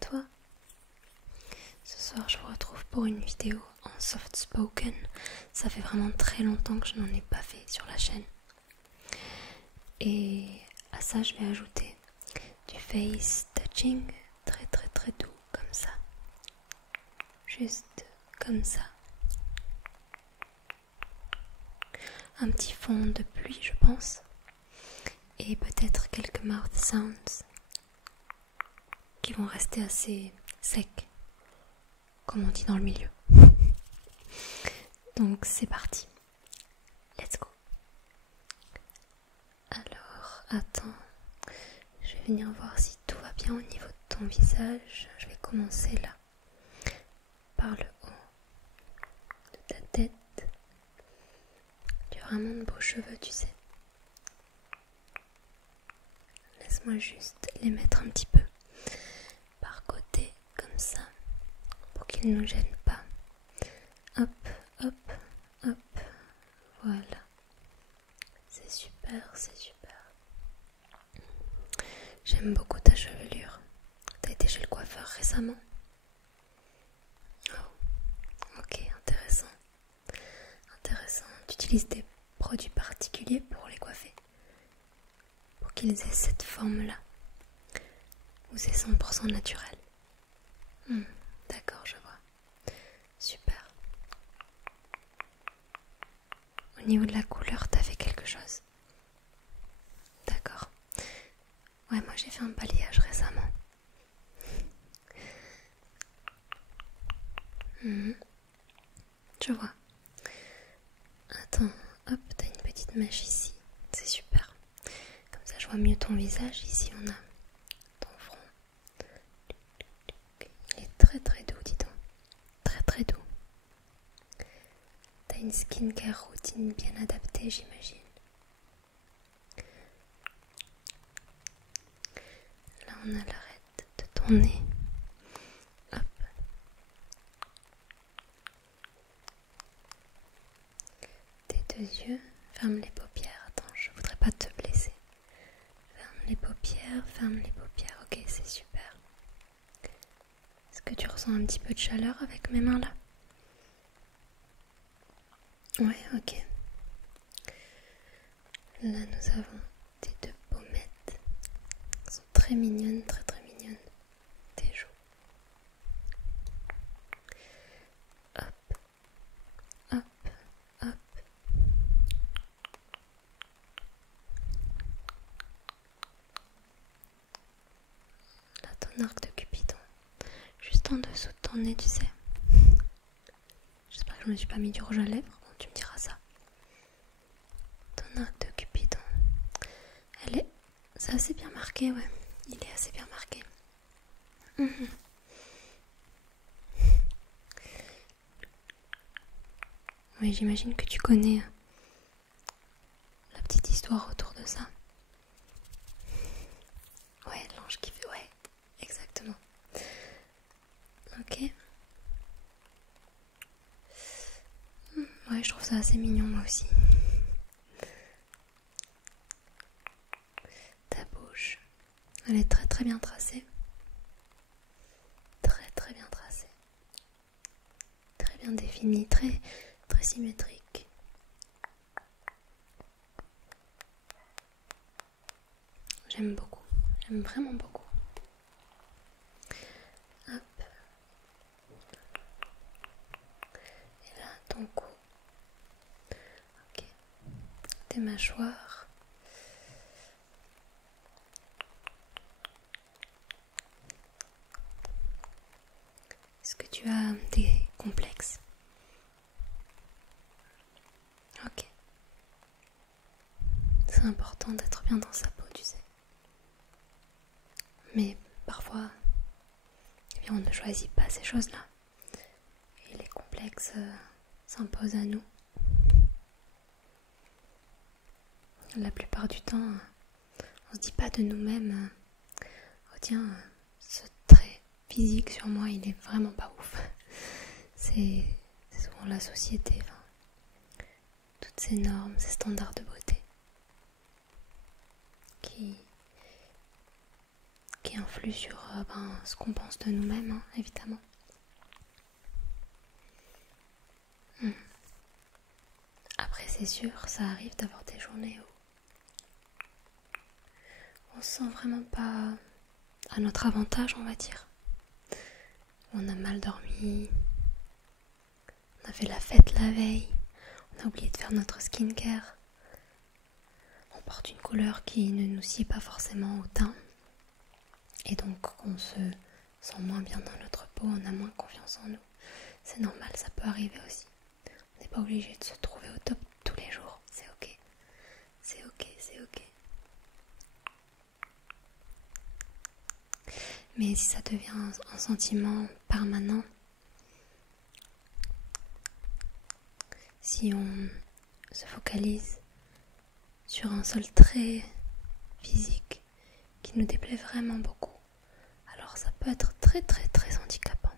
toi. Ce soir, je vous retrouve pour une vidéo en soft spoken. Ça fait vraiment très longtemps que je n'en ai pas fait sur la chaîne. Et à ça, je vais ajouter du face touching très doux, comme ça. Juste comme ça. Un petit fond de pluie, je pense. Et peut-être quelques mouth sounds qui vont rester assez secs, comme on dit dans le milieu. Donc c'est parti. Let's go. Alors, attends. Je vais venir voir si tout va bien au niveau de ton visage. Je vais commencer là, par le haut de ta tête. Tu as vraiment de beaux cheveux, tu sais. Laisse-moi juste les mettre un petit peu par côté, comme ça, pour qu'ils ne nous gênent pas. Hop, hop, hop. Voilà. C'est super, c'est super. J'aime beaucoup ta chevelure. T'as été chez le coiffeur récemment? Oh, ok, intéressant. Intéressant. Tu utilises des produits particuliers pour les coiffer? Pour qu'ils aient cette forme-là? Ou c'est 100% naturel? D'accord, je vois. Super. Au niveau de la couleur, t'as fait quelque chose? D'accord. Ouais, moi j'ai fait un balayage récemment. Je vois. Attends, hop, t'as une petite mèche ici. C'est super. Comme ça, je vois mieux ton visage. Ici, on a ton front. Il est très doux, dis donc. Très doux. T'as une skincare routine bien adaptée, j'imagine. Là, on a l'arête de ton nez. Hop. Tes deux yeux. Ferme les paupières. Attends, je voudrais pas te blesser. Ferme les paupières. Ok, c'est super. Est-ce que tu ressens un petit peu de chaleur avec mes mains là? Ouais, ok. Là, nous avons tes deux pommettes. Elles sont très mignonnes, très mignonnes. Tes joues. Hop, hop, hop. Là, ton arc de Cupidon. Juste en dessous de ton nez, tu sais. J'espère que je me suis pas mis du rouge à lèvres. Bon, tu me diras ça. Ton arc de Cupidon. C'est assez bien marqué, ouais. Il est assez bien marqué. Oui, j'imagine que tu connais la petite histoire autour de ça. Ouais, l'ange qui fait... Ouais, exactement. Ok. Ouais, je trouve ça assez mignon, moi aussi. Ta bouche, elle est très bien tracée. Très bien tracée. Très bien définie, très symétrique. J'aime beaucoup. J'aime vraiment beaucoup. Hop. Et là, ton cou. Ok. Tes mâchoires. Est-ce que tu as des complexes? Ok. C'est important d'être bien dans sa peau, tu sais. Mais parfois, eh bien, on ne choisit pas ces choses-là. Et les complexes s'imposent à nous. La plupart du temps, on se dit pas de nous-mêmes oh tiens, ce trait physique sur moi, il est vraiment pas ouf. C'est souvent la société, toutes ces normes, ces standards de beauté qui influencent plus sur ce qu'on pense de nous-mêmes, hein, évidemment. Après, c'est sûr, ça arrive d'avoir des journées où on se sent vraiment pas à notre avantage, on va dire. On a mal dormi, on a fait la fête la veille, on a oublié de faire notre skincare, on porte une couleur qui ne nous sied pas forcément au teint, et donc on se sent moins bien dans notre peau, on a moins confiance en nous. C'est normal, ça peut arriver aussi. On n'est pas obligé de se trouver au top tous les jours, c'est ok. C'est ok, c'est ok. Mais si ça devient un sentiment permanent, si on se focalise sur un seul trait physique qui nous déplaît vraiment beaucoup, alors ça peut être très très très handicapant.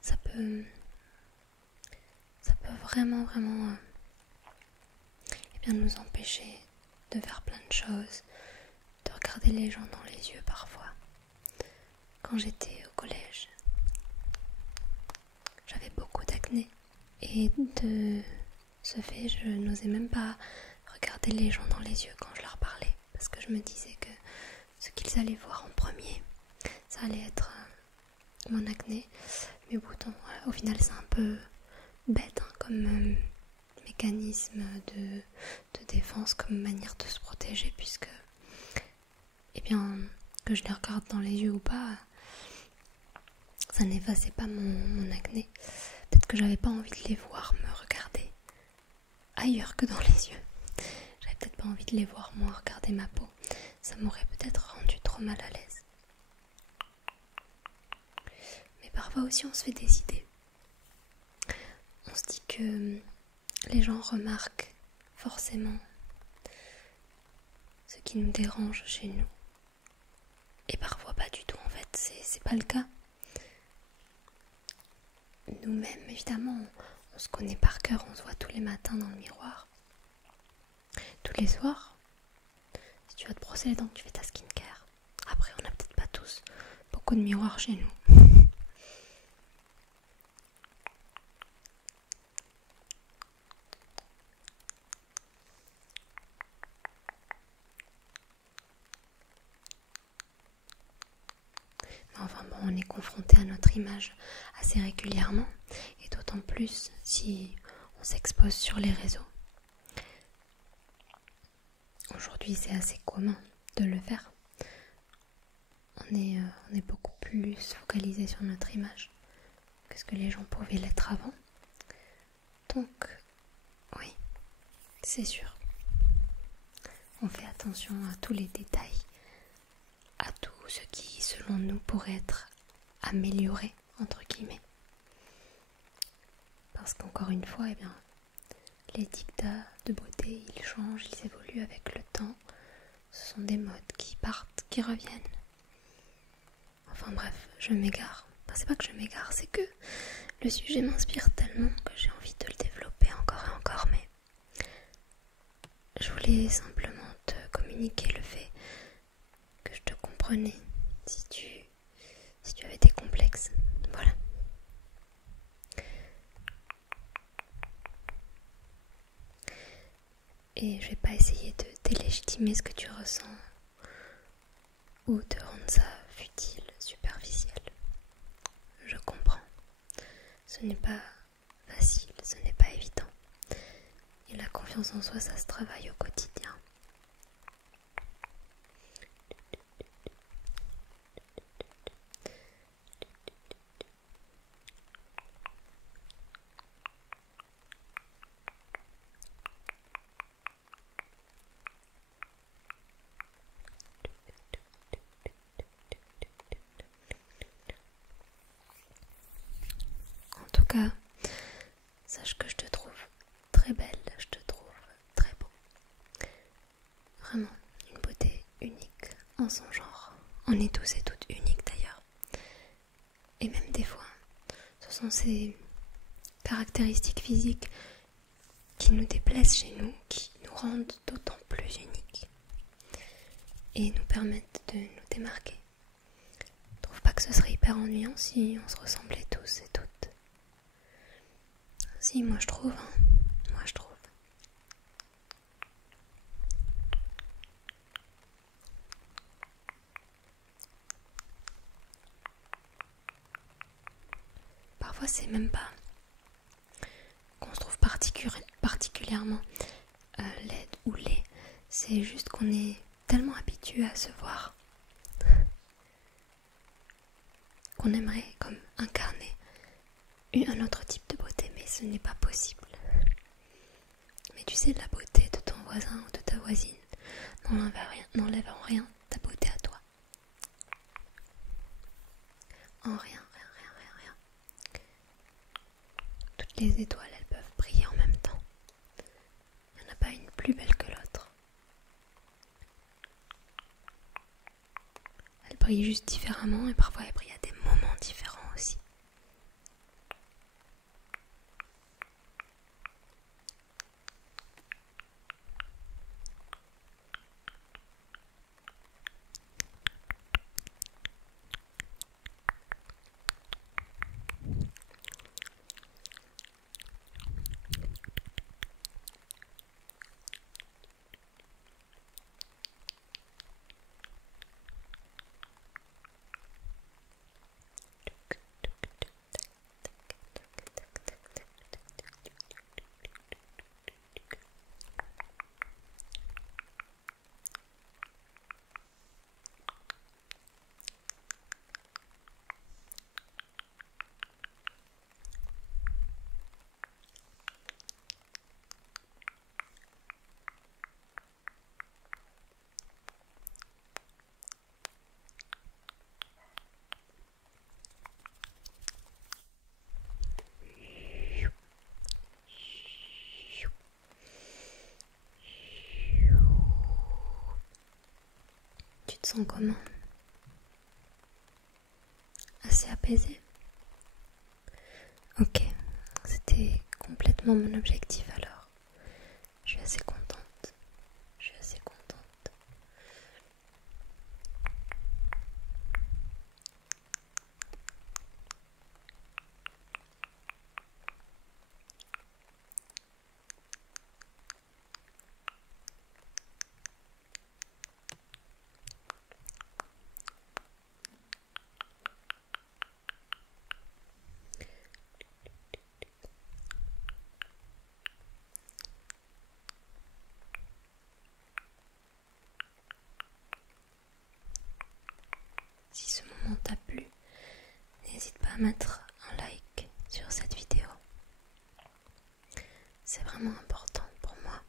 Ça peut vraiment nous empêcher de faire plein de choses, de regarder les gens dans les yeux parfois. Quand j'étais au collège, j'avais beaucoup d'acné et de ce fait, je n'osais même pas regarder les gens dans les yeux quand je leur parlais, parce que je me disais que ce qu'ils allaient voir en premier, ça allait être mon acné. Mais pourtant, au final, c'est un peu bête comme mécanisme de défense, comme manière de se protéger, puisque que je les regarde dans les yeux ou pas, ça n'effaçait pas mon acné. Peut-être que j'avais pas envie de les voir me regarder ailleurs que dans les yeux. J'avais peut-être pas envie de les voir moi regarder ma peau. Ça m'aurait peut-être rendu trop mal à l'aise. Mais parfois aussi on se fait des idées. On se dit que les gens remarquent forcément ce qui nous dérange chez nous. Et parfois pas du tout en fait, c'est pas le cas. Nous-mêmes, évidemment, on se connaît par cœur, on se voit tous les matins dans le miroir. Tous les soirs, si tu vas te brosser les dents, tu fais ta skincare. Après, on n'a peut-être pas tous beaucoup de miroirs chez nous. Enfin bon, on est confronté à notre image assez régulièrement, et d'autant plus si on s'expose sur les réseaux. Aujourd'hui, c'est assez commun de le faire. On est beaucoup plus focalisé sur notre image que ce que les gens pouvaient l'être avant. Donc, oui, c'est sûr. On fait attention à tous les détails, à tout ce qui, selon nous, pourrait être amélioré, entre guillemets. Parce qu'encore une fois, les dictats de beauté, ils changent, ils évoluent avec le temps. Ce sont des modes qui partent, qui reviennent. Enfin bref, je m'égare. Enfin, c'est pas que je m'égare, c'est que le sujet m'inspire tellement que j'ai envie de le développer encore et encore, mais je voulais simplement te communiquer le fait que je te comprenais si tu avais des complexes. Voilà. Et je vais pas essayer de délégitimer ce que tu ressens ou de rendre ça futile, superficiel. Je comprends. Ce n'est pas facile, ce n'est pas évident. Et la confiance en soi, ça se travaille au quotidien. En tout cas, sache que je te trouve très belle, je te trouve très beau. Vraiment, une beauté unique en son genre. On est tous et toutes uniques d'ailleurs. Et même des fois, ce sont ces caractéristiques physiques qui nous déplaisent chez nous, qui nous rendent d'autant plus uniques et nous permettent de nous démarquer. Je trouve pas que ce serait hyper ennuyant si on se ressemblait tous et toutes. Si, moi je trouve, hein. Moi je trouve. Parfois c'est même pas qu'on se trouve particulièrement laide ou laid, c'est juste qu'on est tellement habitué à se voir qu'on aimerait comme incarner un autre type de beauté, mais ce n'est pas possible. Mais tu sais, la beauté de ton voisin ou de ta voisine n'enlève en rien ta beauté à toi. En rien, rien, rien, rien, rien. Toutes les étoiles, elles peuvent briller en même temps. Il n'y en a pas une plus belle que l'autre. Elles brillent juste différemment et parfois elles brillent à des moments différents aussi. Tu te sens comment? Assez apaisé? Ok, c'était complètement mon objectif alors. Je suis assez contente. Je suis assez contente. Si ce moment t'a plu, n'hésite pas à mettre un like sur cette vidéo. C'est vraiment important pour moi.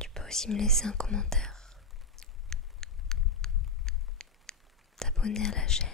Tu peux aussi me laisser un commentaire, t'abonner à la chaîne